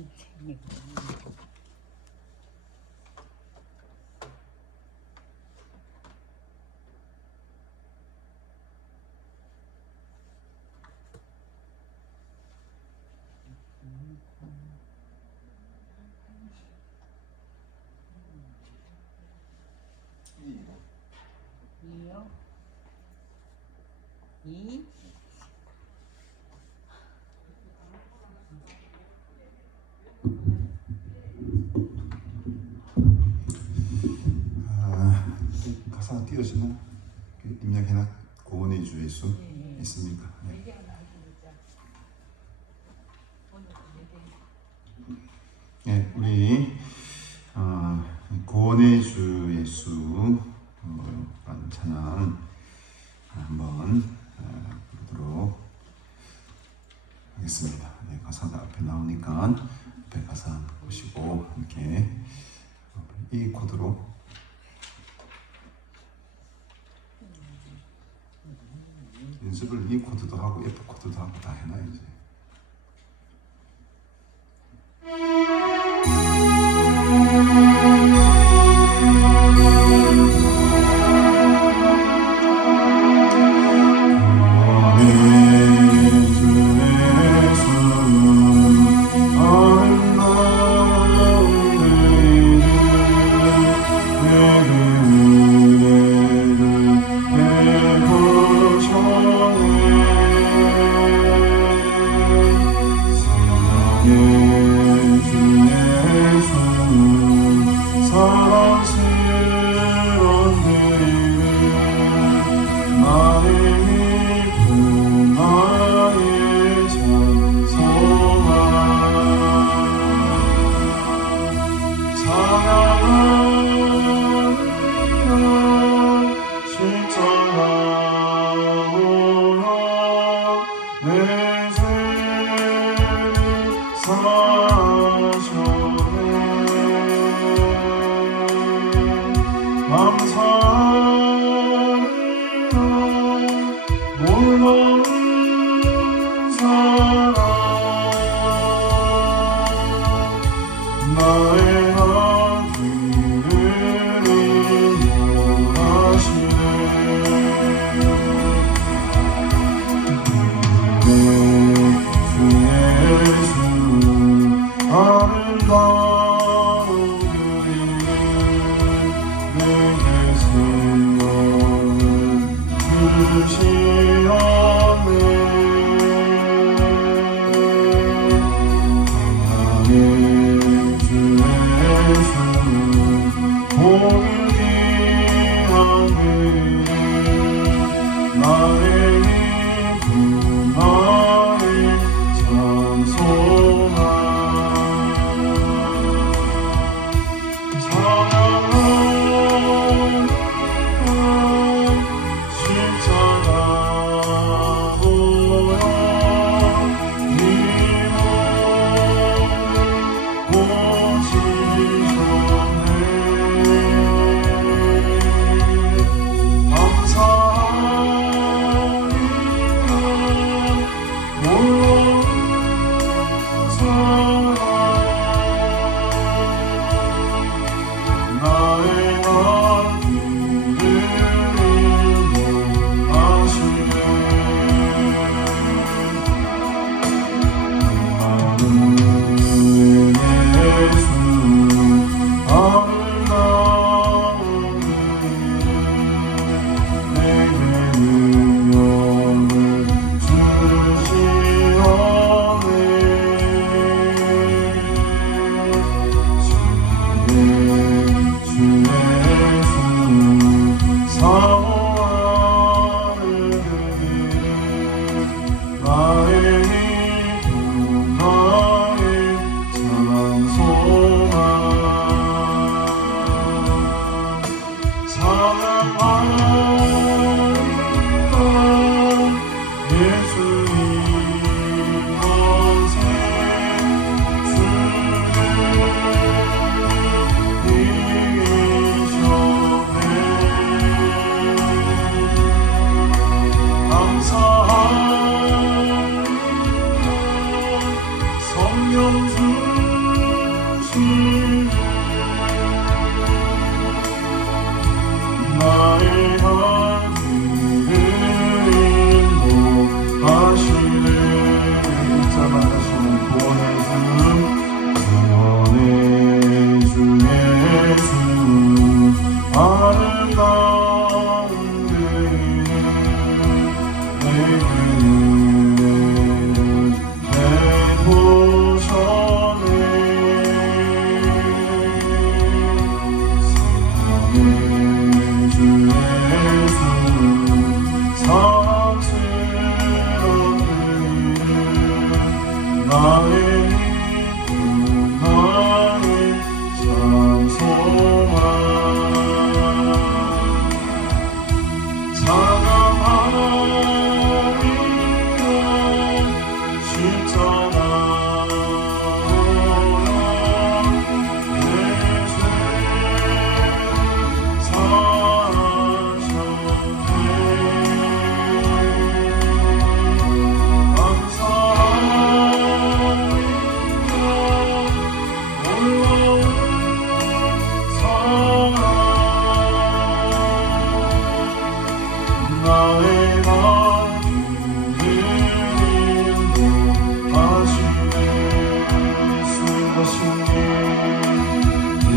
이요? 이? 가사가 띄어지나? 입력해놔. 구원의 주 예수 있습니까? 네. 네, 우리 구원의 주 예수 찬양 한번 부르도록 하겠습니다. 네, 가사가 앞에 나오니까 앞에 가사 보시고 이렇게 이 코드로 연습을 이 코드도 하고 F 코드도 하고 다 해놔야지.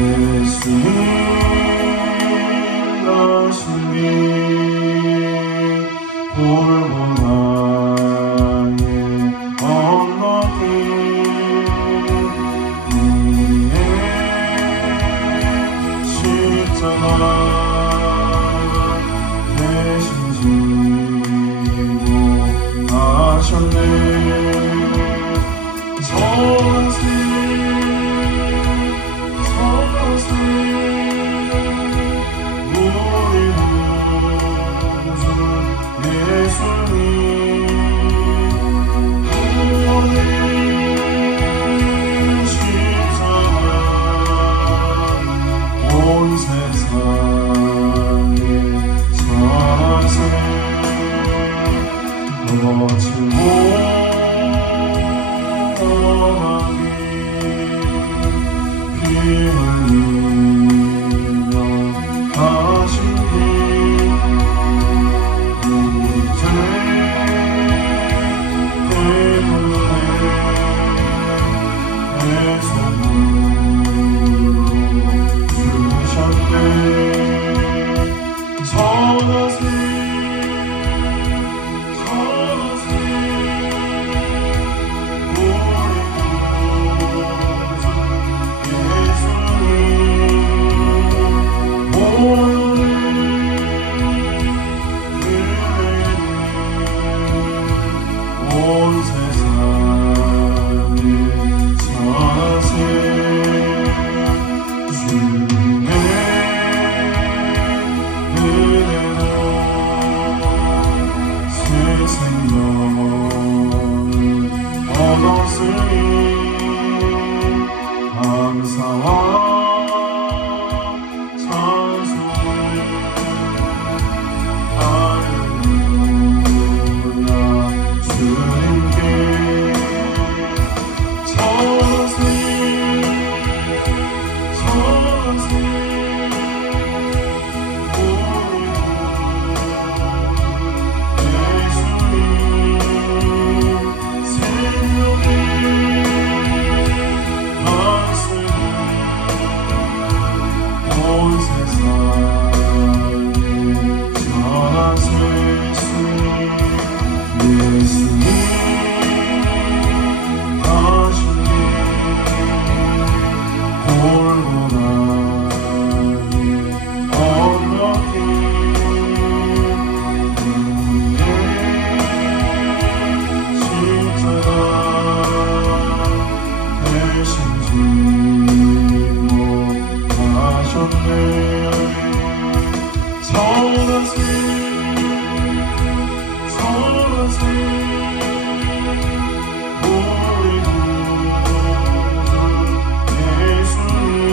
예수님 가신 길 골고다의 언덕길 위에 십자가 대신 지고 가셨네. 온 세상에 사랑세 거칠고 험하게 피 흘리며 가신 길 우리 죄 때문에 온 세상에 사세 주님의 은혜로 새 생명을 얻었으니 감사와 찬송을 주님께 전하세 예수님 생명의 말씀을 온 세상에 전하세. 예수님 가신 길 골고다의 언덕길 위에 십자가 대신 지고 가셨네. 전하세 우리 구주 예수님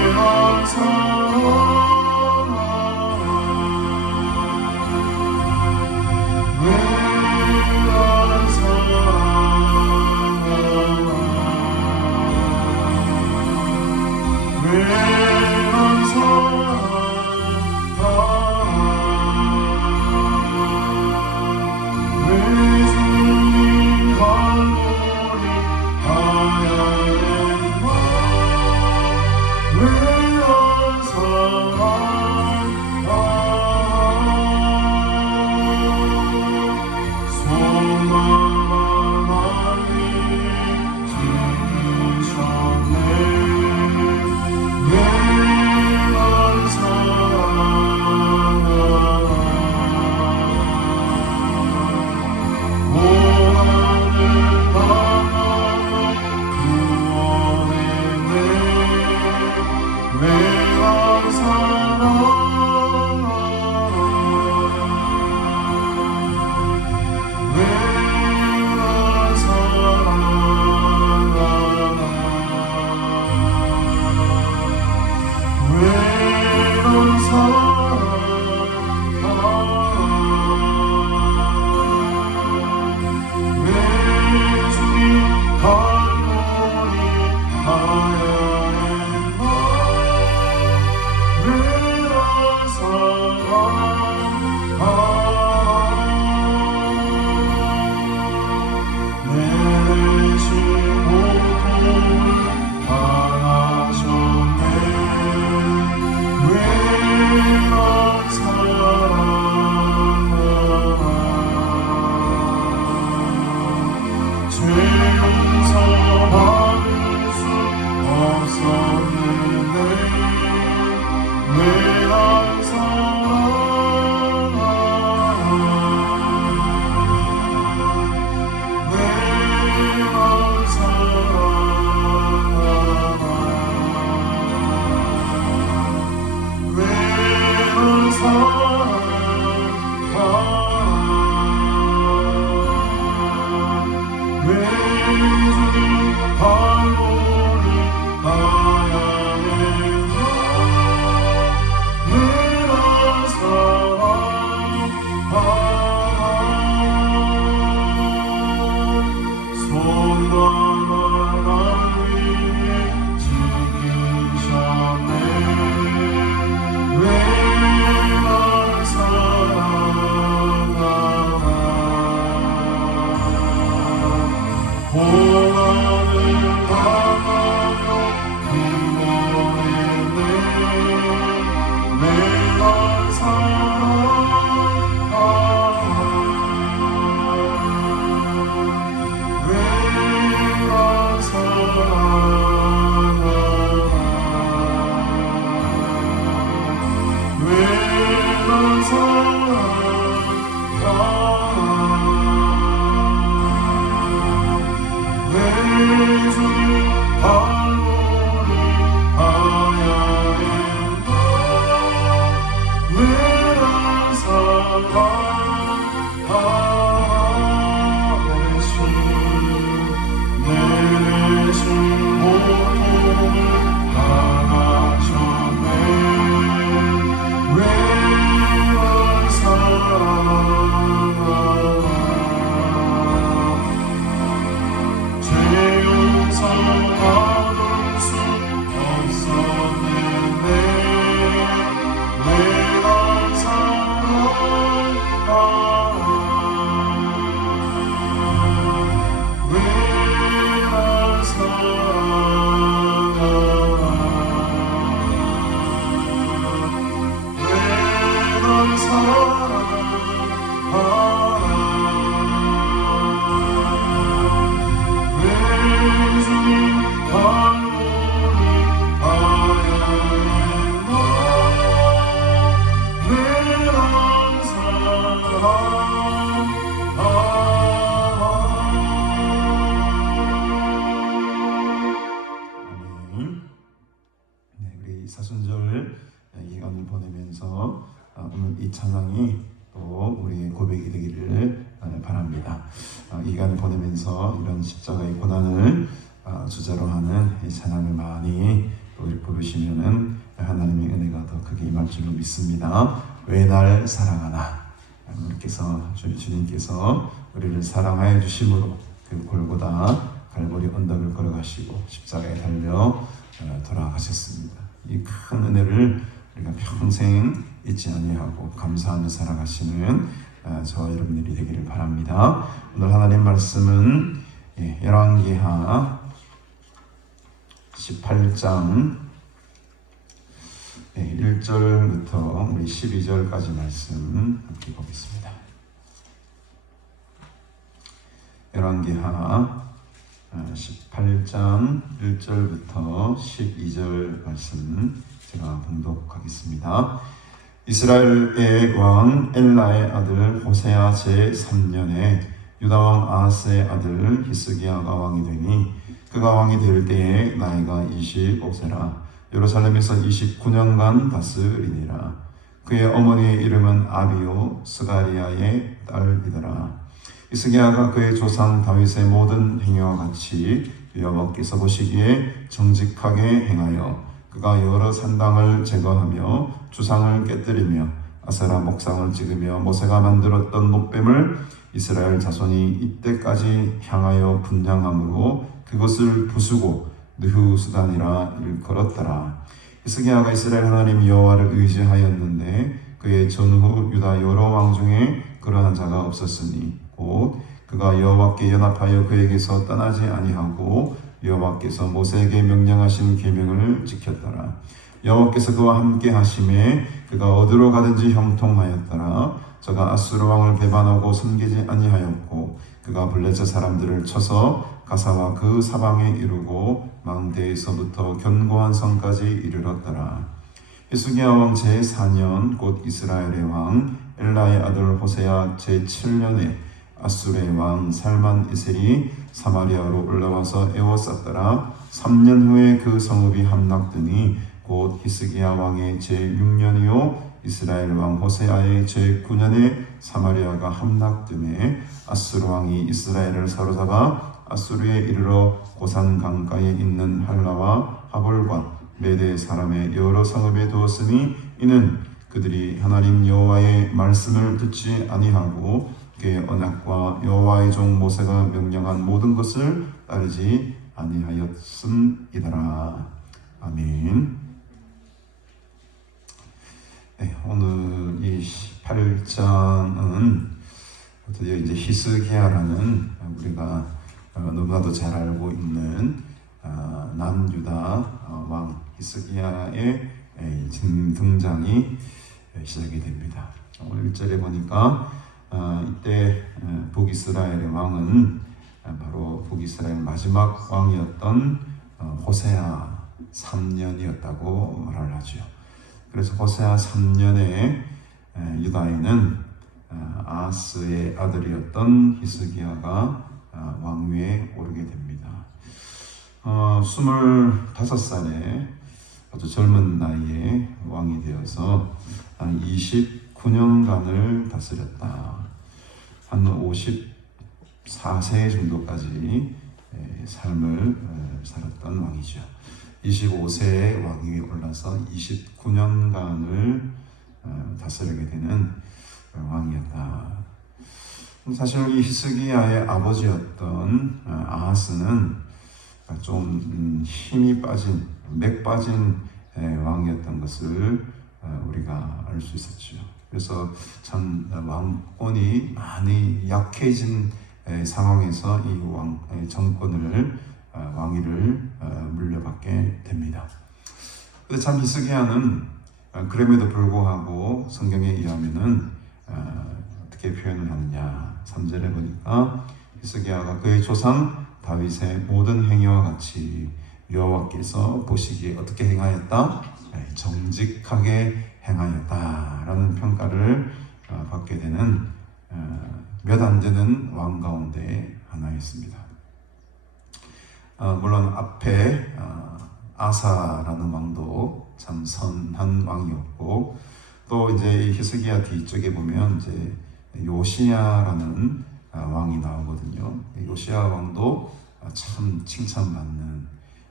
사순절 기간을 보내면서 오늘 이 찬양이 또 우리의 고백이 되기를 바랍니다. 이 기간을 보내면서 이런 십자가의 고난을 주제로 하는 이 찬양을 많이 또 이렇게 부르시면은 하나님의 은혜가 더 크게 임할 줄로 믿습니다. 왜 날 사랑하나? 주님께서 우리를 사랑하여 주심으로 그 골고다 갈보리 언덕을 걸어가시고 십자가에 달려 돌아가셨습니다. 이 큰 은혜를 우리가 평생 잊지 아니하고 감사하며 살아가시는 저와 여러분들이 되기를 바랍니다. 오늘 하나님 말씀은 열왕기하 18장 1절부터 우리 12절까지 말씀 함께 보겠습니다. 열왕기하 18장 1절부터 12절 말씀 제가 봉독하겠습니다. 이스라엘의 왕 엘라의 아들 호세아 제3년에 유다왕 아하스의 아들 히스기야가 왕이 되니 그가 왕이 될 때에 나이가 25세라 예루살렘에서 29년간 다스리니라. 그의 어머니의 이름은 아비요 스가리아의 딸이더라. 히스기야가 그의 조상 다윗의 모든 행위와 같이 여호와께서 보시기에 정직하게 행하여 그가 여러 산당을 제거하며 주상을 깨뜨리며 아세라 목상을 찍으며 모세가 만들었던 못뱀을 이스라엘 자손이 이때까지 향하여 분향함으로 그것을 부수고 느후수단이라 일컬었더라. 히스기야가 이스라엘 하나님 여호와를 의지하였는데 그의 전후 유다 여러 왕 중에 그러한 자가 없었으니 곧 그가 여호와께 연합하여 그에게서 떠나지 아니하고 여호와께서 모세에게 명령하신 계명을 지켰더라. 여호와께서 그와 함께 하심에 그가 어디로 가든지 형통하였더라. 저가 아수르 왕을 배반하고 섬기지 아니하였고 그가 블레셋 사람들을 쳐서 가사와 그 사방에 이르고 망대에서부터 견고한 성까지 이르렀더라. 히스기야 왕 제4년 곧 이스라엘의 왕 엘라의 아들 호세아 제7년에 아수르의 왕 살만 이셀이 사마리아로 올라와서 에워쌌더라. 3년 후에 그 성읍이 함락되니 곧 히스기야 왕의 제6년이요 이스라엘 왕 호세아의 제9년에 사마리아가 함락되매 아수르 왕이 이스라엘을 사로잡아 아수르에 이르러 고산 강가에 있는 할라와 하볼과 메대 사람의 여러 성읍에 두었으니 이는 그들이 하나님 여호와의 말씀을 듣지 아니하고 그의 언약과 여호와의 종 모세가 명령한 모든 것을 따르지 아니하였음이더라. 아멘. 네, 오늘 이 18장은 드디어 이제 히스기야라는 우리가 너무나도 잘 알고 있는 남유다 왕 히스기야의 등장이 시작이 됩니다. 오늘 1절에 보니까 이때 북이스라엘의 왕은 바로 북이스라엘 마지막 왕이었던 호세아 3년이었다고 말을 하죠. 그래서 호세아 3년에 유다에는 아하스의 아들이었던 히스기야가 왕위에 오르게 됩니다. 25살에 아주 젊은 나이에 왕이 되어서 한 29년간을 다스렸다. 한 54세 정도까지 삶을 살았던 왕이죠. 25세에 왕위에 올라서 29년간을 다스리게 되는 왕이었다. 사실 이 히스기야의 아버지였던 아하스는 좀 힘이 빠진, 맥 빠진 왕이었던 것을 우리가 알 수 있었죠. 그래서 참 왕권이 많이 약해진 상황에서 이 정권을 왕위를 물려받게 됩니다. 근데 참 히스기야는 그럼에도 불구하고 성경에 의하면은 어떻게 표현을 하느냐 3절에 보니까 히스기야가 그의 조상 다윗의 모든 행위와 같이 여호와께서 보시기에 어떻게 행하였다? 정직하게 행하였다라는 평가를 받게 되는 몇 안 되는 왕 가운데 하나였습니다. 물론 앞에 아사라는 왕도 참 선한 왕이었고 또 이제 히스기야 뒤쪽에 보면 이제 요시야라는 왕이 나오거든요. 요시야 왕도 참 칭찬받는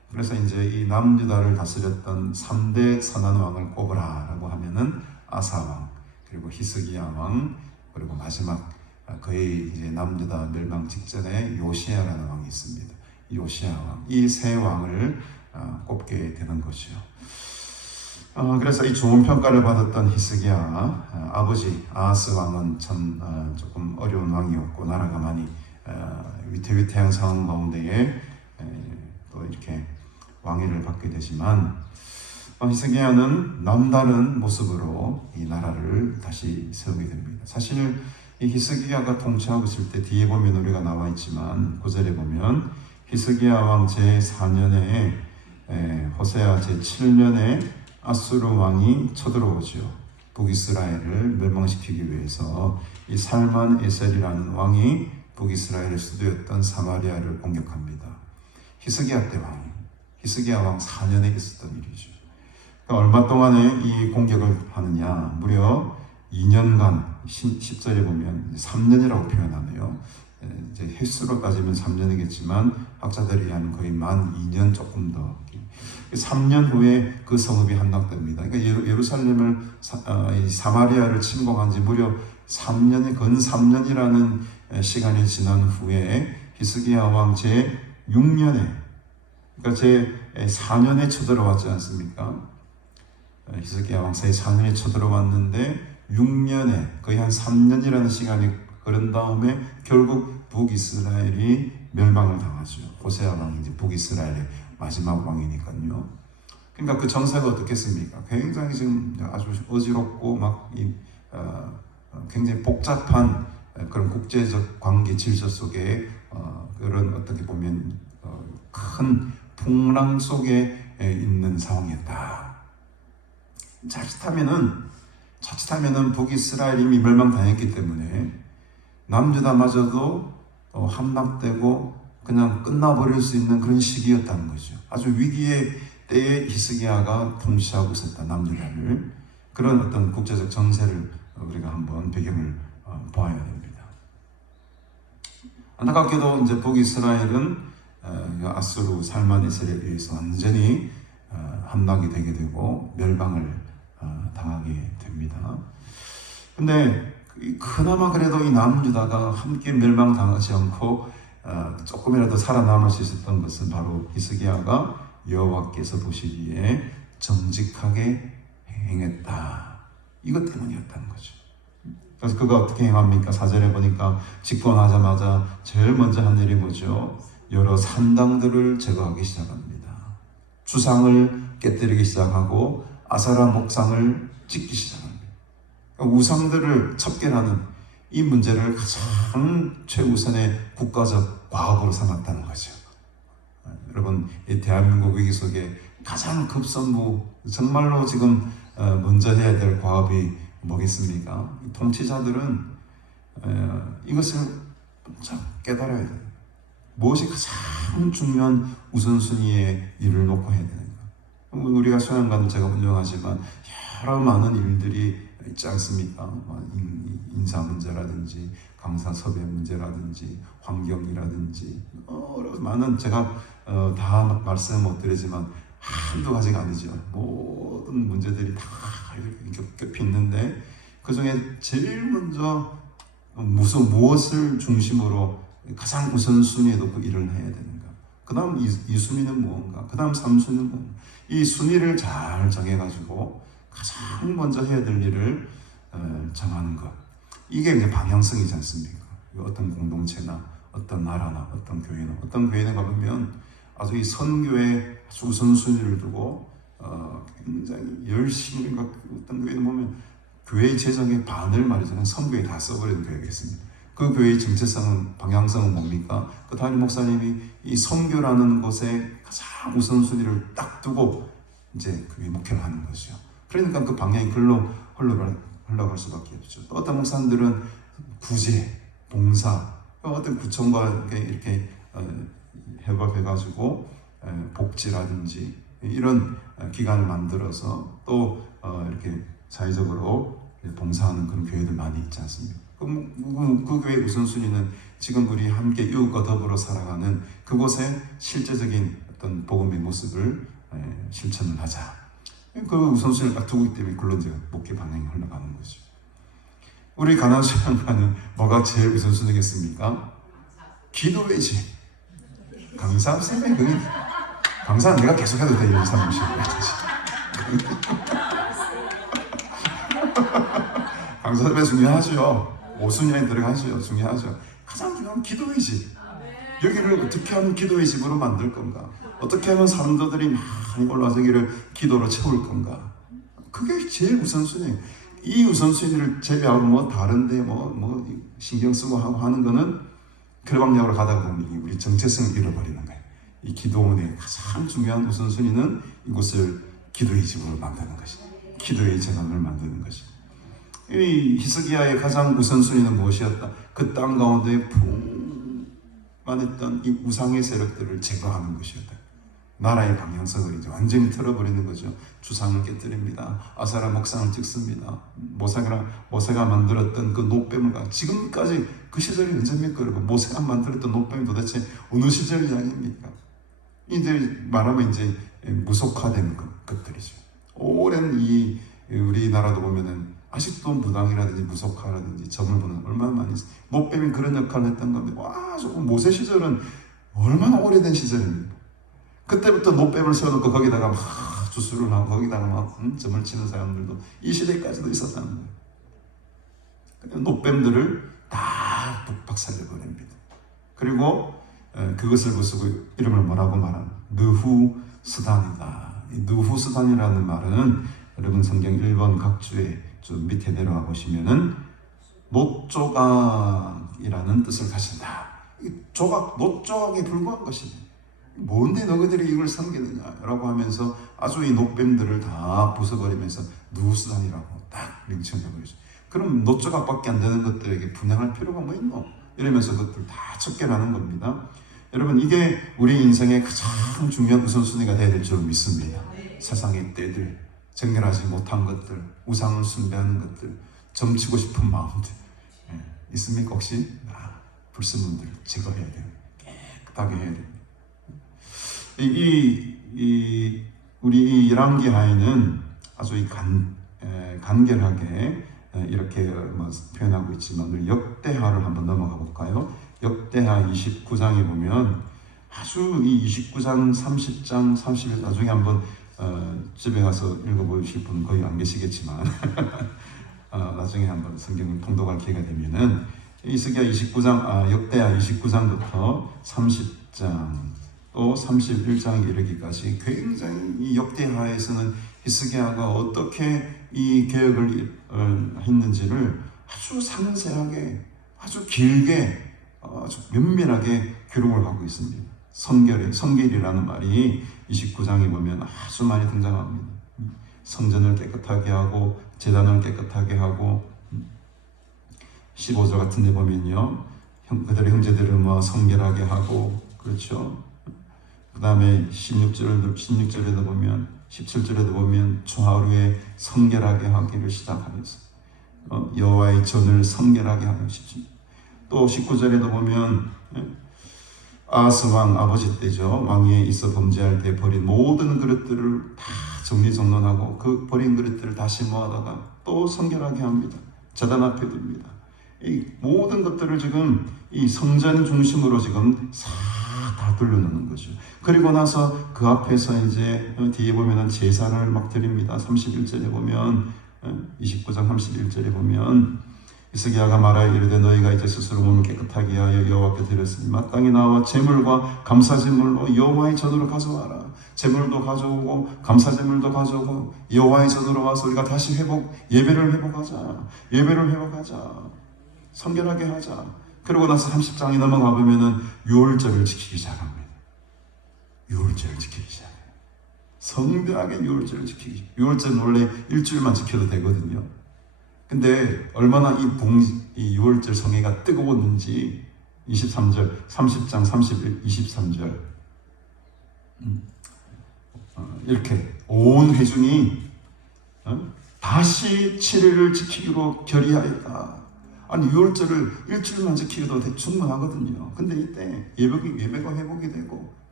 그래서 이제 이 남유다를 다스렸던 3대 선한 왕을 꼽으라라고 하면은 아사 왕, 그리고 히스기야 왕, 그리고 마지막 거의 이제 남유다 멸망 직전에 요시야라는 왕이 있습니다. 요시야 왕, 이 세 왕을 꼽게 되는 것이요. 그래서 이 좋은 평가를 받았던 히스기야 아버지 아하스 왕은 참 조금 어려운 왕이었고 나라가 많이 위태위태한 상황 가운데에 또 이렇게 왕위를 받게 되지만 히스기야는 남다른 모습으로 이 나라를 다시 세우게 됩니다. 사실 이 히스기야가 통치하고 있을 때 뒤에 보면 우리가 나와 있지만 9절에 보면 히스기야 왕 제4년에 호세아 제7년에 아수르 왕이 쳐들어오죠. 북이스라엘을 멸망시키기 위해서 이 살만 에셀이라는 왕이 북이스라엘의 수도였던 사마리아를 공격합니다. 히스기야 때 왕이, 히스기야 왕 4년에 있었던 일이죠. 그러니까 얼마 동안에 이 공격을 하느냐? 무려 2년간 10절에 보면 3년이라고 표현하네요. 이제 횟수로 따지면 3년이겠지만 학자들이 하는 거의 만 2년 조금 더 3년 후에 그 성읍이 함락됩니다. 그러니까 예루살렘을 사마리아를 침공한 지 무려 3년이 근 3년이라는 시간이 지난 후에 히스기야 왕 제 6년에 그러니까 제 4년에 쳐들어왔지 않습니까? 히스기야 왕 제 4년에 쳐들어왔는데 6년에 거의 한 3년이라는 시간이 흐른 다음에 결국 북이스라엘이 멸망을 당하죠. 호세아 왕이 이제 북이스라엘의 마지막 왕이니까요. 그러니까 그 정세가 어떻겠습니까? 굉장히 지금 아주 어지럽고 막 굉장히 복잡한 그런 국제적 관계 질서 속에 그런 어떻게 보면 큰 풍랑 속에 있는 상황이었다. 자칫하면은 북이스라엘이 이미 멸망당했기 때문에 남유다마저도 함락되고 그냥 끝나버릴 수 있는 그런 시기였다는 거죠. 아주 위기의 때에 히스기야가 통치하고 있었다, 남유다를. 그런 어떤 국제적 정세를 우리가 한번 배경을 보아야 됩니다. 안타깝게도 이제 북이스라엘은 아수르 살만에셀에 의해서 완전히 함락이 되게 되고 멸망을 당하게 됩니다. 근데 그나마 그래도 이 남유다가 함께 멸망당하지 않고 조금이라도 살아남을 수 있었던 것은 바로 히스기야가 여호와께서 보시기에 정직하게 행했다. 이것 때문이었다는 거죠. 그래서 그가 어떻게 행합니까? 4절에 보니까 집권하자마자 제일 먼저 한 일이 뭐죠? 여러 산당들을 제거하기 시작합니다. 주상을 깨뜨리기 시작하고 아사라 목상을 찍기 시작합니다. 그러니까 우상들을 첩결하는 이 문제를 가장 최우선의 국가적 과업으로 삼았다는 거죠. 여러분, 이 대한민국 위기 속에 가장 급선무, 정말로 지금 먼저 해야 될 과업이 뭐겠습니까? 통치자들은 이것을 깨달아야 돼요. 무엇이 가장 중요한 우선순위의 일을 놓고 해야 되는가? 우리가 수양관을 제가 운영하지만 여러 많은 일들이 있지 않습니까? 인사 문제라든지 강사 섭외 문제라든지 환경이라든지 많은 제가 다 말씀 못 드리지만 한두 가지가 아니죠. 모든 문제들이 다 겹겹이 있는데 그 중에 제일 먼저 무엇을 중심으로 가장 우선순위에 놓고 일을 해야 되는가? 그 다음 2순위는 무언가? 그 다음 3순위는 무언가? 이 순위를 잘 정해가지고 가장 먼저 해야 될 일을 정하는 것. 이게 이제 방향성이지 않습니까? 어떤 공동체나 어떤 나라나 어떤 교회에 가보면 아주 이 선교에 아주 우선순위를 두고 굉장히 열심히 어떤 교회에 보면 교회 재정의 반을 말이죠. 선교에 다 써버리는 교회가 있습니다. 그 교회의 정체성은 방향성은 뭡니까? 그 담임 목사님이 이 선교라는 곳에 가장 우선순위를 딱 두고 이제 교회 목회를 하는 것이죠. 그러니까 그 방향이 글로 흘러갈 수밖에 없죠. 또 어떤 목사님들은 구제, 봉사, 어떤 구청과 이렇게 협업해가지고 복지라든지 이런 기관을 만들어서 또 이렇게 사회적으로 봉사하는 그런 교회들 많이 있지 않습니까? 그 교회의 우선순위는 지금 우리 함께 이웃과 더불어 살아가는 그곳에 실제적인 어떤 복음의 모습을 실천을 하자. 그 우선순위를 딱 두고 있기 때문에 그걸로 이제 목회 방향이 흘러가는 거죠. 우리 가나안교회는 뭐가 제일 우선순위겠습니까? 기도회지. 강사 쌤이 그게 강사는 내가 계속해도 돼. 이런 사무실. 강사 쌤이 중요하죠. 5순위에 들어가죠. 중요하죠. 가장 중요한 기도회지. 여기를 어떻게 하면 기도의 집으로 만들 건가? 어떻게 하면 사람들이 많이 올라와서 여기를 기도로 채울 건가? 그게 제일 우선순위예요. 이 우선순위를 제외하고 뭐 다른데 뭐 신경 쓰고 하고 하는 거는 그런 방향으로 가다 보면 우리 정체성을 잃어버리는 거예요. 이 기도원의 가장 중요한 우선순위는 이곳을 기도의 집으로 만드는 것이, 기도의 재단을 만드는 것이. 이 히스기야의 가장 우선순위는 무엇이었다? 그 땅 가운데 풍만했던 이 우상의 세력들을 제거하는 것이었다. 나라의 방향성을 이제 완전히 틀어버리는 거죠. 주상을 깨뜨립니다. 아세라 목상을 찍습니다. 모세가 만들었던 그 노뱀을 지금까지 그 시절이 언제입니까? 여러분, 모세가 만들었던 노뱀이 도대체 어느 시절 이야기입니까? 이제 말하면 이제 무속화된 것들이죠. 오랜 이 우리나라도 보면은 아직도 무당이라든지 무속화라든지 점을 보는 얼마나 많이 있어요. 노뱀이 그런 역할을 했던 건데, 와, 조금 모세 시절은 얼마나 오래된 시절입니다. 그때부터 노뱀을 세워놓고 거기다가 막 주술을 하고 거기다가 막 점을 치는 사람들도 이 시대까지도 있었다는 거예요. 노뱀들을 다 박살내버립니다. 그리고 그것을 부수고 이름을 뭐라고 말하는 느후스단이다. 이 느후스단이라는 말은 여러분 성경 1번 각주에 좀 밑에 내려가 보시면은 노조각이라는 뜻을 가진다. 이 조각, 노조각에 불과한 것이네. 뭔데 너희들이 이걸 섬기느냐라고 하면서 아주 이 노뱀들을 다 부숴버리면서 누수단이라고 딱 명칭해버리죠. 그럼 노조각밖에 안 되는 것들에게 분양할 필요가 뭐 있노? 이러면서 그것들 다 척결하는 겁니다. 여러분, 이게 우리 인생의 가장 중요한 우선순위가 되어야 될 줄 믿습니다. 세상의 때들, 정결하지 못한 것들, 우상을 숭배하는 것들, 점치고 싶은 마음들 있습니까 혹시? 불순물들 제거해야 돼요. 깨끗하게 해야 됩니다. 우리 이 열왕기 하에는 아주 간결하게 이렇게 표현하고 있지만 우리 역대하를 한번 넘어가 볼까요? 역대하 29장에 보면 아주 이 29장, 30장, 31 나중에 한번 집에 가서 읽어보실 분은 거의 안 계시겠지만 나중에 한번 성경을 통독할 기회가 되면은 히스기야 29장, 역대하 29장부터 30장 또 31장에 이르기까지 굉장히 이 역대하에서는 히스기야가 어떻게 이 개혁을 했는지를 아주 상세하게, 아주 길게, 아주 면밀하게 기록을 하고 있습니다. 성결이라는 말이 29장에 보면 아주 많이 등장합니다. 성전을 깨끗하게 하고 제단을 깨끗하게 하고 15절 같은 데 보면요, 그들의 형제들을 성결하게 하고, 그렇죠. 그 다음에 16절에도 보면, 17절에도 보면 초하루에 성결하게 하기를 시작하면서 여호와의 전을 성결하게 하고 싶습니다. 또 19절에도 보면 아하스 왕 아버지 때죠. 왕위에 있어 범죄할 때 버린 모든 그릇들을 다 정리정돈하고 그 버린 그릇들을 다시 모아다가 또 성결하게 합니다. 제단 앞에 둡니다. 이 모든 것들을 지금 이 성전 중심으로 지금 다 돌려놓는 거죠. 그리고 나서 그 앞에서 이제 뒤에 보면은 제사를 막 드립니다. 31절에 보면 29장 31절에 보면 히스기야가 말하여 이르되 너희가 이제 스스로 몸을 깨끗하게 하여 여호와께 드렸으니 마땅히 나와 제물과 감사제물로 여호와의 전으로 가져와라. 제물도 가져오고 감사제물도 가져오고 여호와의 전으로 와서 우리가 다시 예배를 회복하자. 성결하게 하자. 그러고 나서 30장이 넘어가 보면은 유월절을 지키기 시작합니다. 유월절을 지키기 시작해요. 성대하게 유월절을 지키기. 유월절은 원래 일주일만 지켜도 되거든요. 근데 얼마나 이 유월절 성회가 뜨거웠는지 23절, 30장, 31, 23절 이렇게 온 회중이 다시 7일을 지키기로 결의하였다. 아니 유월절을 일주일만 지키기도 충분하거든요. 근데 이때 예배가 회복이 되고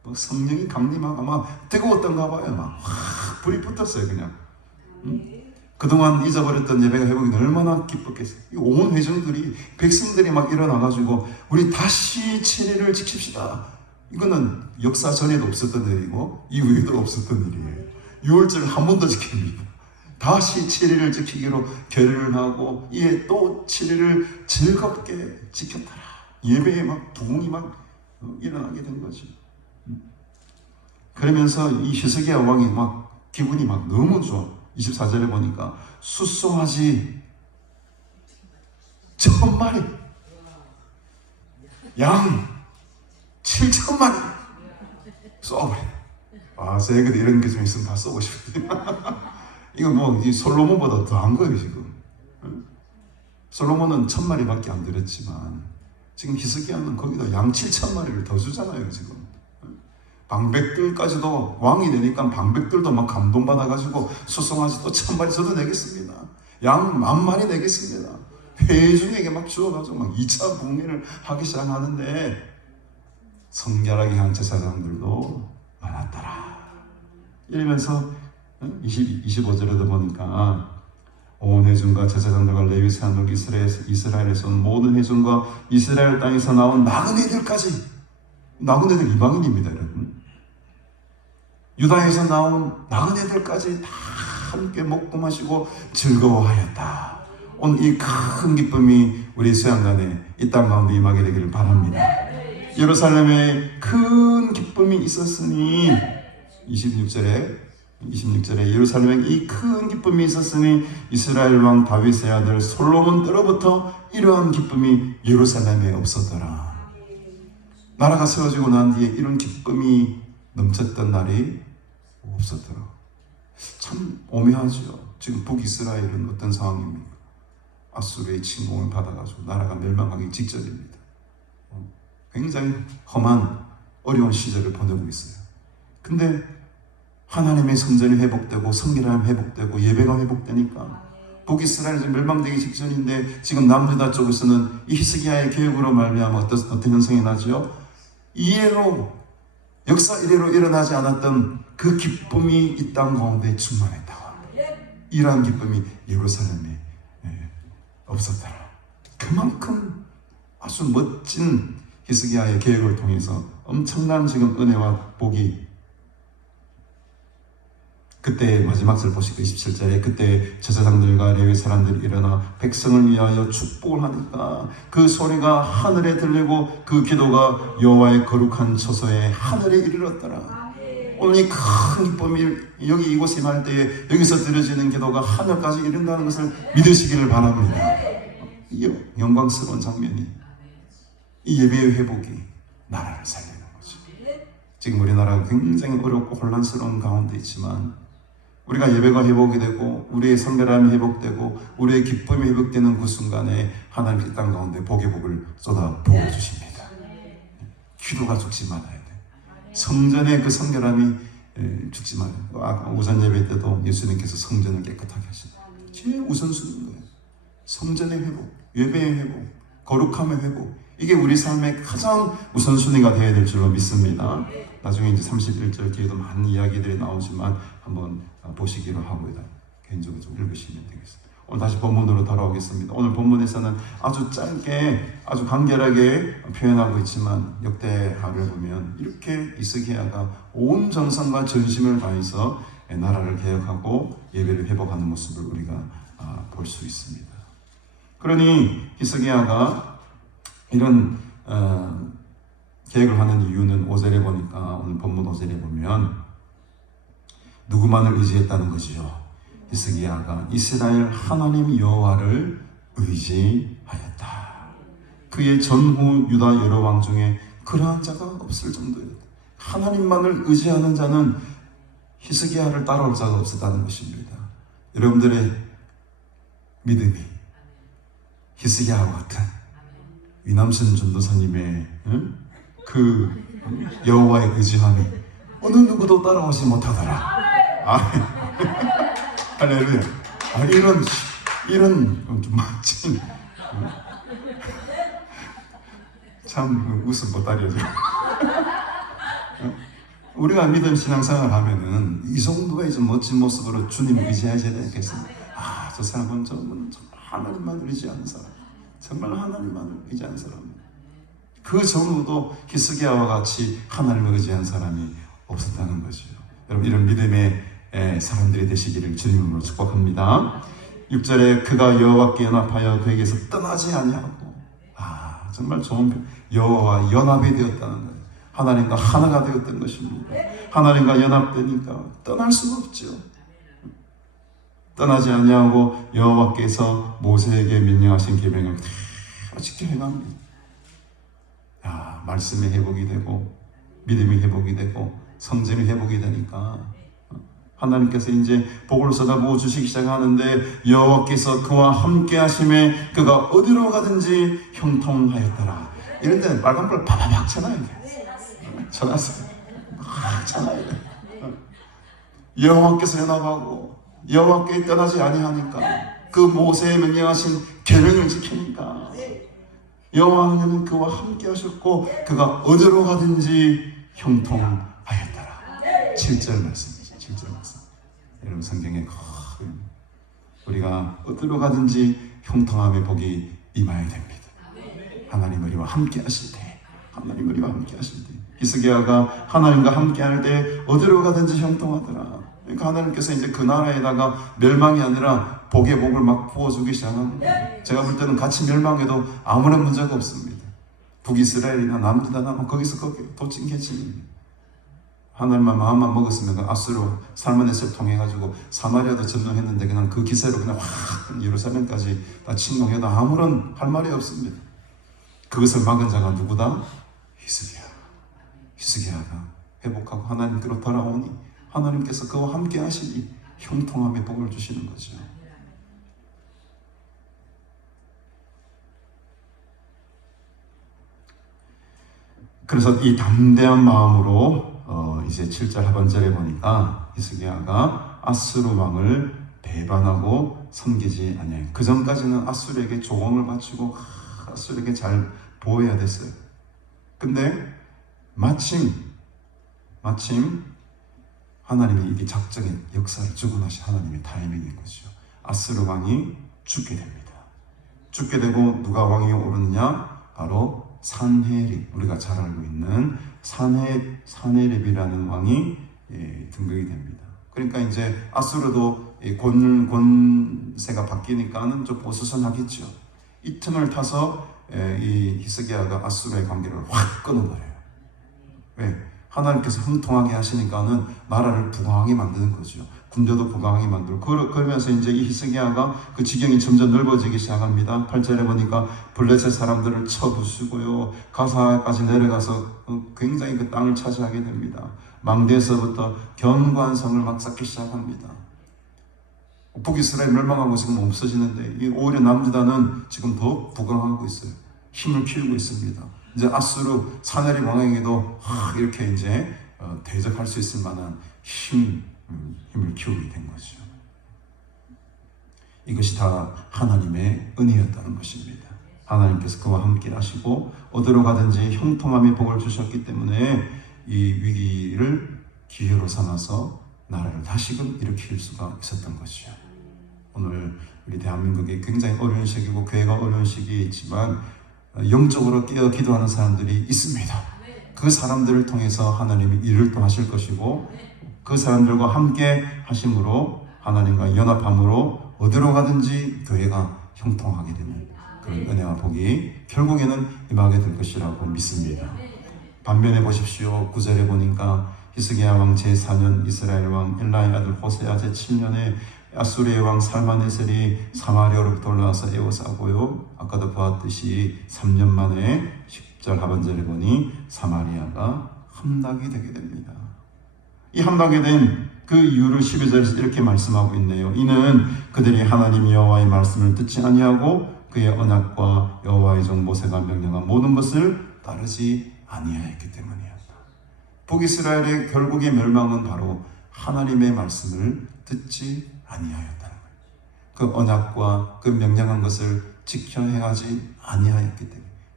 뭐 성령이 강림하고 막 뜨거웠던가 봐요. 막 확 불이 붙었어요 그냥. 그동안 잊어버렸던 예배가 회복이 얼마나 기뻤겠어요. 온 회중들이 백성들이 막 일어나가지고 우리 다시 7일을 지킵시다. 이거는 역사 전에도 없었던 일이고 이후에도 없었던 일이에요. 6월절을 한 번 더 지킵니다. 다시 7일을 지키기로 결의를 하고 이에 또 7일을 즐겁게 지켰더라. 예배에 막 부흥이 막 일어나게 된 거지. 그러면서 이 히스기야 왕이 막 기분이 막 너무 좋아. 24절에 보니까 숫송아지 1000마리, 양 7000마리 쏘아버려. 아, 제가 이런 게 좀 있으면 다 쏘고 싶은데. 이거 뭐 이 솔로몬보다 더한 거예요 지금. 솔로몬은 1000마리밖에 안 들었지만 지금 히스기야는 거기다 양 7000마리를 더 주잖아요 지금. 방백들까지도 왕이 되니까 방백들도 막 감동받아가지고 수송아지 또 1000마리 저도 내겠습니다. 양 10,000마리 내겠습니다. 회중에게 막 주어가지고 막 2차 봉례를 하기 시작하는데 성결하게 한 제사장들도 많았더라. 이러면서 25절에도 보니까 온 회중과 제사장들과 레위 사람들 이스라엘에서 온 모든 회중과 이스라엘 땅에서 나온 나그네들까지, 나그네들 이방인입니다 여러분. 유다에서 나온 나그네들까지 다 함께 먹고 마시고 즐거워하였다. 오늘 이 큰 기쁨이 우리 수양간에 이 땅 가운데 임하게 되기를 바랍니다. 예루살렘에 큰 기쁨이 있었으니 26절에 예루살렘에 이 큰 기쁨이 있었으니 이스라엘 왕 다윗의 아들 솔로몬 때로부터 이러한 기쁨이 예루살렘에 없었더라. 나라가 세워지고 난 뒤에 이런 기쁨이 넘쳤던 날이 없었더라. 참 오묘하죠. 지금 북이스라엘은 어떤 상황입니까? 아수르의 침공을 받아가지고 나라가 멸망하기 직전입니다. 굉장히 험한 어려운 시절을 보내고 있어요. 근데 하나님의 성전이 회복되고 성결함이 회복되고 예배가 회복되니까 북이스라엘이 멸망되기 직전인데 지금 남유다 쪽에서는 이 히스기야의 계획으로 말미암아 어떤 현상이 나죠? 이해로 역사 이래로 일어나지 않았던 그 기쁨이 이 땅 가운데 충만했다. 이러한 기쁨이 예루살렘에 없었더라. 그만큼 아주 멋진 히스기야의 계획을 통해서 엄청난 지금 은혜와 복이, 그때 마지막 절 보시고 27절에 그때 제사장들과 레위 사람들이 일어나 백성을 위하여 축복을 하니까 그 소리가 하늘에 들리고 그 기도가 여호와의 거룩한 처소에 하늘에 이르렀더라. 오늘 이 큰 기쁨이 여기 이곳에 임할 때에 여기서 들어지는 기도가 하늘까지 이른다는 것을 믿으시기를 바랍니다. 이 영광스러운 장면이, 이 예배의 회복이 나라를 살리는 거죠. 지금 우리나라가 굉장히 어렵고 혼란스러운 가운데 있지만 우리가 예배가 회복이 되고 우리의 성결함이 회복되고 우리의 기쁨이 회복되는 그 순간에 하나님 이 땅 가운데 복의 복을 쏟아 부어주십니다. 기도가 죽지 말아야 돼. 성전의 그 성결함이 죽지 말아요. 우선 예배 때도 예수님께서 성전을 깨끗하게 하신다. 제일 우선순위인 거예요. 성전의 회복, 예배의 회복, 거룩함의 회복, 이게 우리 삶의 가장 우선순위가 되어야 될 줄로 믿습니다. 나중에 이제 31절 뒤에도 많은 이야기들이 나오지만 한번 보시기로 하고요. 개인적으로 좀 읽으시면 되겠습니다. 오늘 다시 본문으로 돌아오겠습니다. 오늘 본문에서는 아주 짧게 아주 간결하게 표현하고 있지만 역대하를 보면 이렇게 히스기야가 온 정성과 전심을 다해서 나라를 개혁하고 예배를 회복하는 모습을 우리가 볼 수 있습니다. 그러니 히스기야가 이런 계획을 하는 이유는 5절에 보니까, 오늘 본문 5절에 보면 누구만을 의지했다는 것이죠. 히스기야가 이스라엘 하나님 여호와를 의지하였다. 그의 전후 유다 여러 왕 중에 그러한 자가 없을 정도였다. 하나님만을 의지하는 자는 히스기야를 따라올 자가 없었다는 것입니다. 여러분들의 믿음이 히스기야와 같은 위남선 전도사님의 그 여호와의 의지함이 어느 누구도 따라오지 못하더라. 할렐루야. 이런 좀 멋진 참 웃음 보따리죠. 우리가 믿음 신앙생활 하면은 이 정도의 이제 멋진 모습으로 주님을 의지하셔야 되겠습니다. 저 사람은 정말 하나님만 의지하는 사람, 정말 하나님만 의지하는 사람. 그 전후도 히스기야와 같이 하나님을 의지한 사람이 없었다는 거죠. 여러분, 이런 믿음의 사람들이 되시기를 주님으로 축복합니다. 6절에 그가 여호와께 연합하여 그에게서 떠나지 아니하고, 정말 좋은 여호와와 연합이 되었다는 거예요. 하나님과 하나가 되었던 것입니다. 하나님과 연합되니까 떠날 수가 없죠. 떠나지 아니하고 여호와께서 모세에게 명령하신 계명을 다 지켜 행합니다. 말씀이 회복이 되고 믿음이 회복이 되고 성전이 회복이 되니까 하나님께서 이제 복을 쏟아부어 주시기 시작하는데 여호와께서 그와 함께 하심에 그가 어디로 가든지 형통하였더라. 이런 데는 빨간불 파파박 쳐놔야 돼. 쳐놨어요. 쳐놔야 돼. 여호와께서 연합하고 여호와께 떠나지 아니하니까, 그 모세의 명령하신 계명을 지키니까 여호와는 그와 함께 하셨고 그가 어디로 가든지 형통하였더라. 7절 말씀이죠. 7절 말씀. 여러분, 성경에 우리가 어디로 가든지 형통함의 복이 임하여야 됩니다. 하나님 우리와 함께 하실 때, 하나님 우리와 함께 하실 때, 히스기야가 하나님과 함께 할 때 어디로 가든지 형통하더라. 그러니까 하나님께서 이제 그 나라에다가 멸망이 아니라 복의 복을 막 부어주기 시작합니다. 제가 볼 때는 같이 멸망해도 아무런 문제가 없습니다. 북이스라엘이나 남유다나 거기서 거기 도찐개찐입니다. 하나님만 마음만 먹었으면 아수르 살머네스를 통해가지고 사마리아도 점령했는데 그냥 그 기세로 그냥 확 예루살렘까지 다 침공해도 아무런 할 말이 없습니다. 그것을 막은 자가 누구다? 히스기야가 회복하고 하나님께로 돌아오니 하나님께서 그와 함께 하시니 형통함의 복을 주시는 거죠. 그래서 이 담대한 마음으로 이제 7절 하반절에 보니까 히스기야가 아수르 왕을 배반하고 섬기지 아니하여, 그 전까지는 아수르에게 조공을 바치고 아수르에게 잘 보호해야 됐어요. 근데 마침 하나님의 이게 작정의 역사를 주관하신 하나님의 타이밍인 거죠. 아수르 왕이 죽게 됩니다. 죽게 되고 누가 왕위에 오르느냐? 바로 산헤립, 우리가 잘 알고 있는 산헤립이라는 왕이 등극이 됩니다. 그러니까 이제 아수르도 권세가 바뀌니까는 좀 어수선하겠죠. 이 틈을 타서 이 히스기야가 아수르의 관계를 확 끊어버려요. 왜? 하나님께서 형통하게 하시니까는 나라를 부강하게 만드는 거죠. 군대도 부강하게 만들고, 그러면서 이제 이 히스기야가 그 지경이 점점 넓어지기 시작합니다. 8절에 보니까 블레셋 사람들을 쳐부수고요, 가사까지 내려가서 굉장히 그 땅을 차지하게 됩니다. 망대에서부터 견고한 성을 막 쌓기 시작합니다. 북이스라엘 멸망하고 지금 없어지는데 오히려 남유다는 지금 더 부강하고 있어요. 힘을 키우고 있습니다. 이제 아수르 산헤립 왕에게도 이렇게 이제 대적할 수 있을 만한 힘을 키우게 된 거죠. 이것이 다 하나님의 은혜였다는 것입니다. 하나님께서 그와 함께 하시고 어디로 가든지 형통함의 복을 주셨기 때문에 이 위기를 기회로 삼아서 나라를 다시금 일으킬 수가 있었던 것이죠. 오늘 우리 대한민국이 굉장히 어려운 시기고 교회가 어려운 시기에 있지만 영적으로 깨어 기도하는 사람들이 있습니다. 그 사람들을 통해서 하나님이 일을 또 하실 것이고, 그 사람들과 함께 하심으로 하나님과 연합함으로 어디로 가든지 교회가 형통하게 되는 그런 은혜와 복이 결국에는 임하게 될 것이라고 믿습니다. 반면에 보십시오. 9절에 보니까 히스기야 왕 제4년 이스라엘 왕 엘라의 아들 호세아 제7년에 아수르의 왕 살마네셀이 사마리아로부터 올라와서 에워싸고요, 아까도 보았듯이 3년 만에 10절 하반절에 보니 사마리아가 함락이 되게 됩니다. 이 함락이 된 그 이유를 12절에서 이렇게 말씀하고 있네요. 이는 그들이 하나님 여호와의 말씀을 듣지 아니하고 그의 언약과 여호와의 종 모세가 명령한 모든 것을 따르지 아니하였기 때문이었다. 북이스라엘의 결국의 멸망은 바로 하나님의 말씀을 듣지 아니하였다는 거예요. 그 언약과 그 명령한 것을 지켜 행하지 아니하였기 때문에,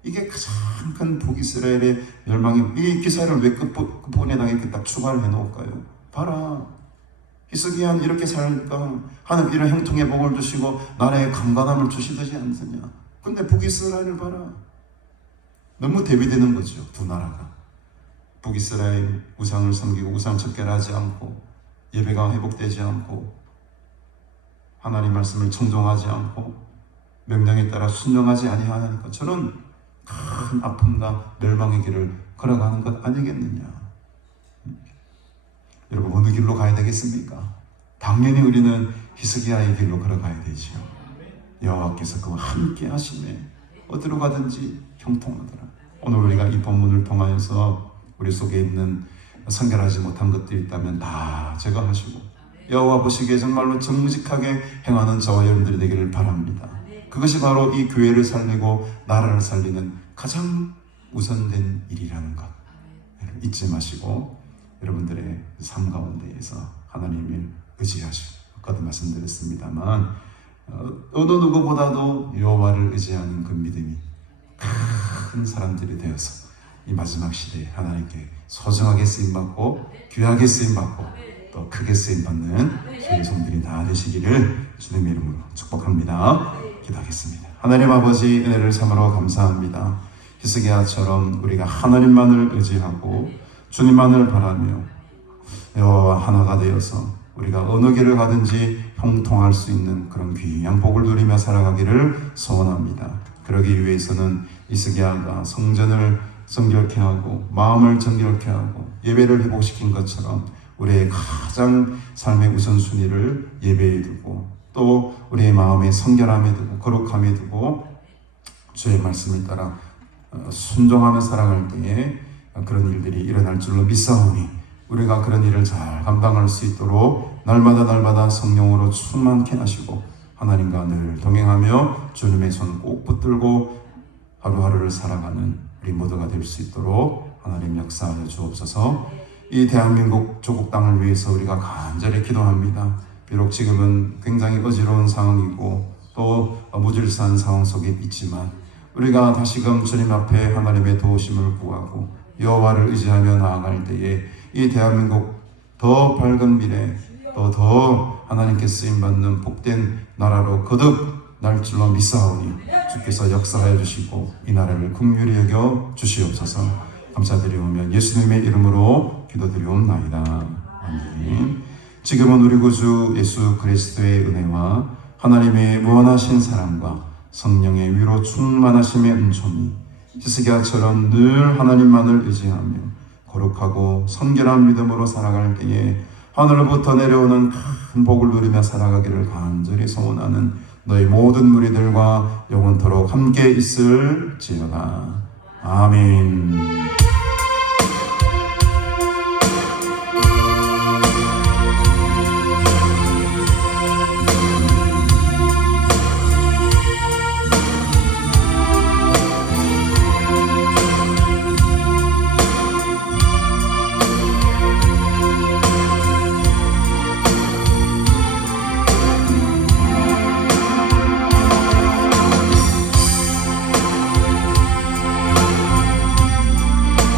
이게 가장 큰 북이스라엘의 멸망이. 이 기사를 왜 끝부분에 이렇게 딱 추가를 해놓을까요? 봐라, 히스기야는 이렇게 살까? 하나님 이런 형통의 복을 주시고 나라에 강건함을 주시듯이 않느냐. 근데 북이스라엘을 봐라. 너무 대비되는 거죠, 두 나라가. 북이스라엘 우상을 섬기고 우상 척결하지 않고 예배가 회복되지 않고 하나님 말씀을 청종하지 않고 명령에 따라 순종하지 아니하니까 저는 큰 아픔과 멸망의 길을 걸어가는 것 아니겠느냐. 여러분, 어느 길로 가야 되겠습니까? 당연히 우리는 히스기야의 길로 걸어가야 되죠. 여호와께서 그와 함께 하시네. 어디로 가든지 형통하더라. 오늘 우리가 이 본문을 통하여서 우리 속에 있는 성결하지 못한 것들이 있다면 다 제거하시고 여호와 보시기에 정말로 정직하게 행하는 저와 여러분들이 되기를 바랍니다. 그것이 바로 이 교회를 살리고 나라를 살리는 가장 우선된 일이라는 것 잊지 마시고 여러분들의 삶 가운데에서 하나님을 의지하시고, 아까도 말씀드렸습니다만 어느 누구보다도 여호와를 의지하는 그 믿음이 큰 사람들이 되어서 이 마지막 시대에 하나님께 소중하게 쓰임받고 귀하게 쓰임받고 또 크게 쓰임받는 주의 종들이 다 되시기를 주님의 이름으로 축복합니다. 기도하겠습니다. 하나님 아버지, 은혜를 참으로 감사합니다. 히스기야처럼 우리가 하나님만을 의지하고 주님만을 바라며 여호와와 하나가 되어서 우리가 어느 길을 가든지 형통할 수 있는 그런 귀한 복을 누리며 살아가기를 소원합니다. 그러기 위해서는 히스기야가 성전을 정결케 하고 마음을 정결케 하고 예배를 회복시킨 것처럼 우리의 가장 삶의 우선순위를 예배에 두고 또 우리의 마음의 성결함에 두고 거룩함에 두고 주의 말씀을 따라 순종하며 살아갈 때에 그런 일들이 일어날 줄로 믿사오니 우리가 그런 일을 잘 감당할 수 있도록 날마다 성령으로 충만케 하시고 하나님과 늘 동행하며 주님의 손 꼭 붙들고 하루하루를 살아가는 우리 모두가 될 수 있도록 하나님 역사하여 주옵소서. 이 대한민국 조국 땅을 위해서 우리가 간절히 기도합니다. 비록 지금은 굉장히 어지러운 상황이고 또 무질서한 상황 속에 있지만 우리가 다시금 주님 앞에 하나님의 도우심을 구하고 여호와를 의지하며 나아갈 때에 이 대한민국 더 밝은 미래 또 더 하나님께 쓰임받는 복된 나라로 거듭 날 줄로 믿사오니 주께서 역사하여 주시고 이 나라를 긍휼히 여겨 주시옵소서. 감사드리오며 예수님의 이름으로 기도드리옵나이다. 아멘. 지금은 우리 구주 예수 그리스도의 은혜와 하나님의 무한하신 사랑과 성령의 위로 충만하심의 은총이 히스기야처럼 늘 하나님만을 의지하며 거룩하고 성결한 믿음으로 살아갈 때에 하늘로부터 내려오는 큰 복을 누리며 살아가기를 간절히 소원하는 너희 모든 무리들과 영원토록 함께 있을지어다. 아멘.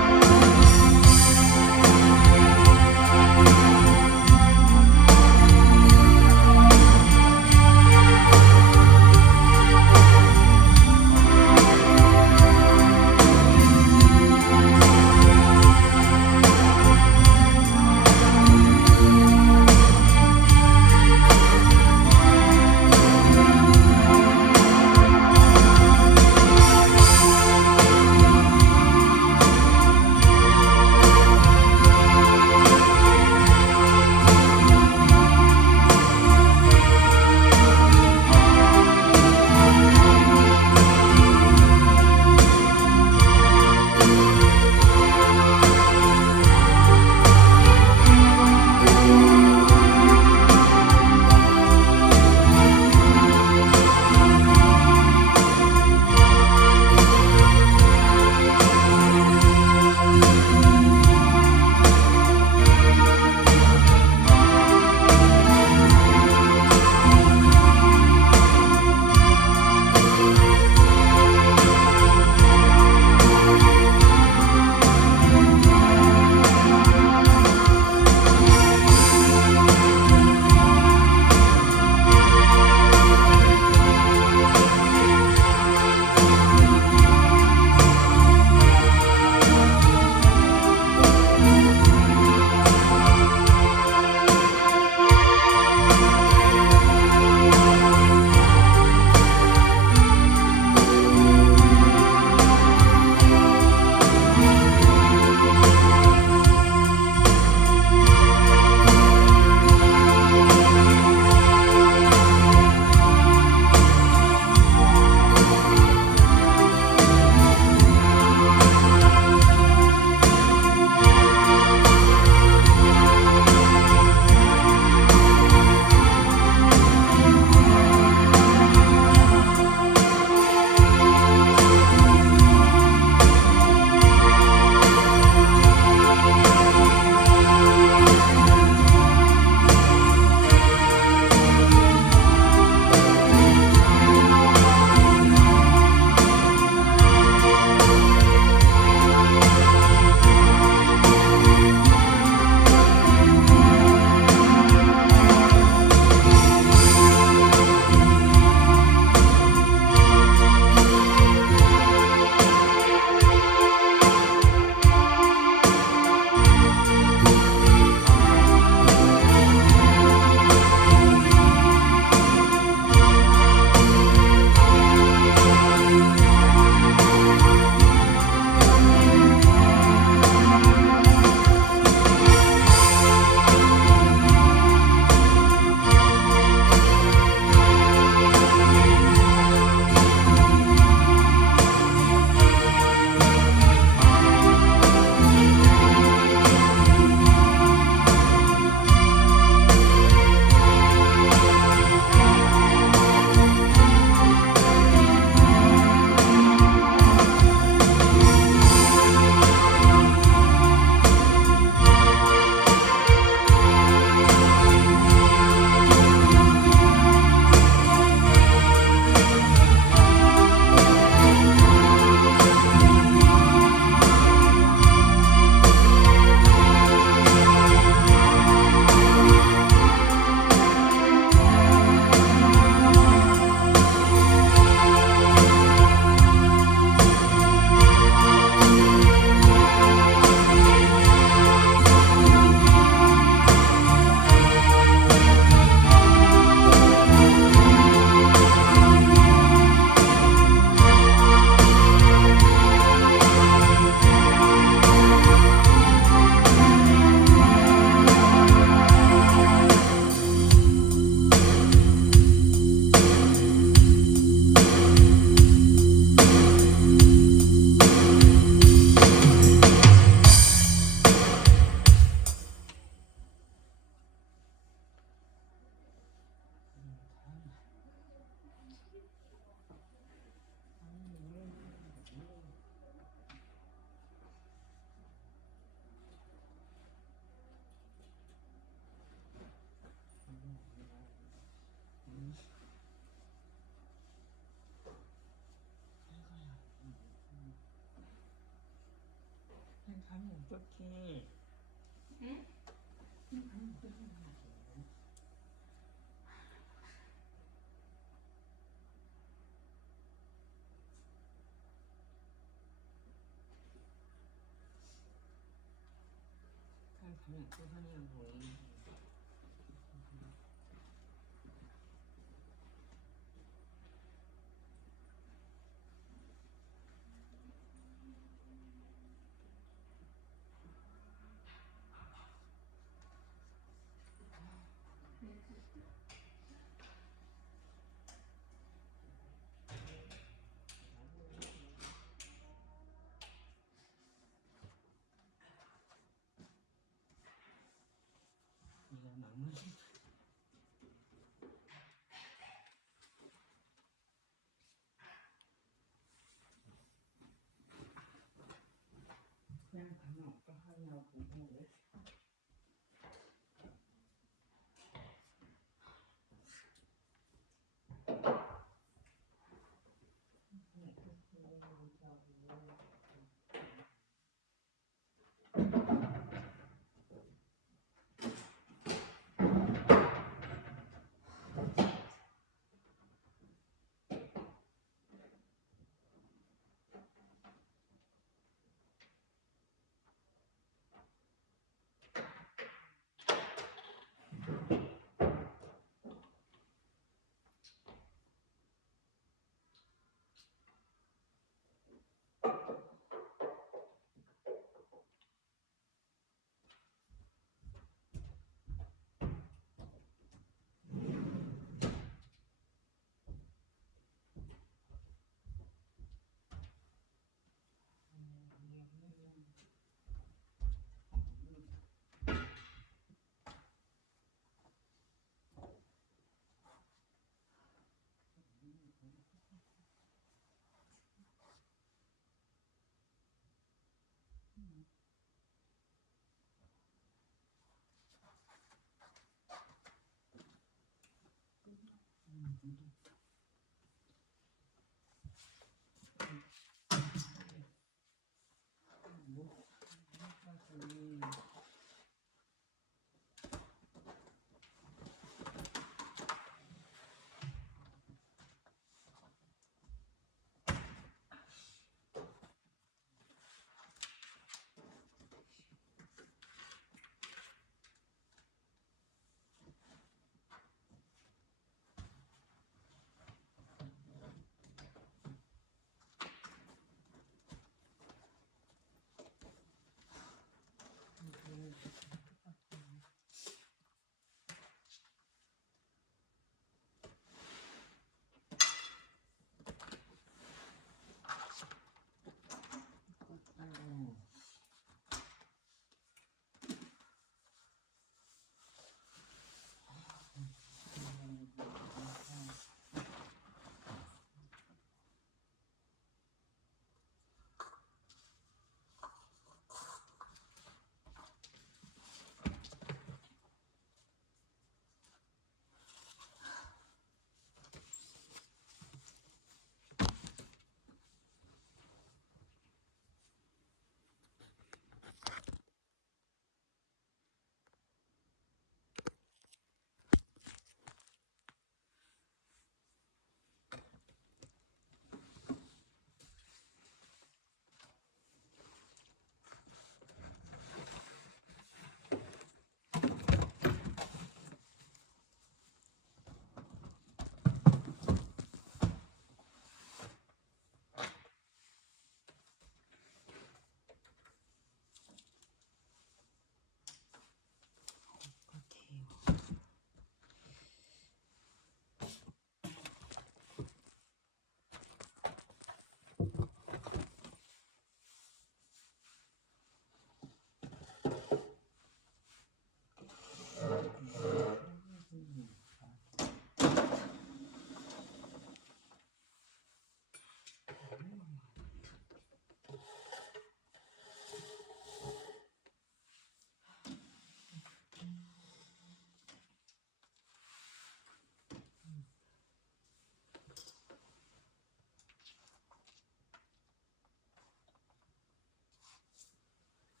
잠이 어떻게? 응? 잠이 어떻게 나지? 잠이 어떻게 하냐고. 네가 막는 그냥 가면 어떡하냐고.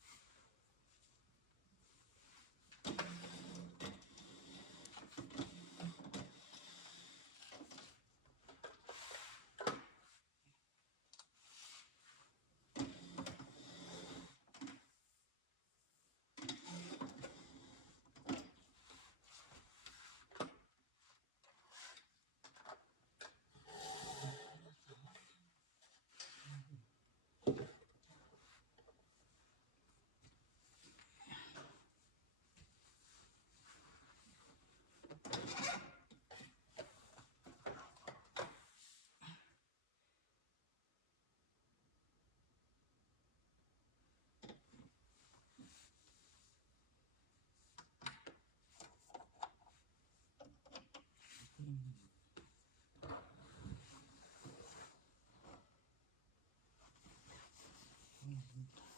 좀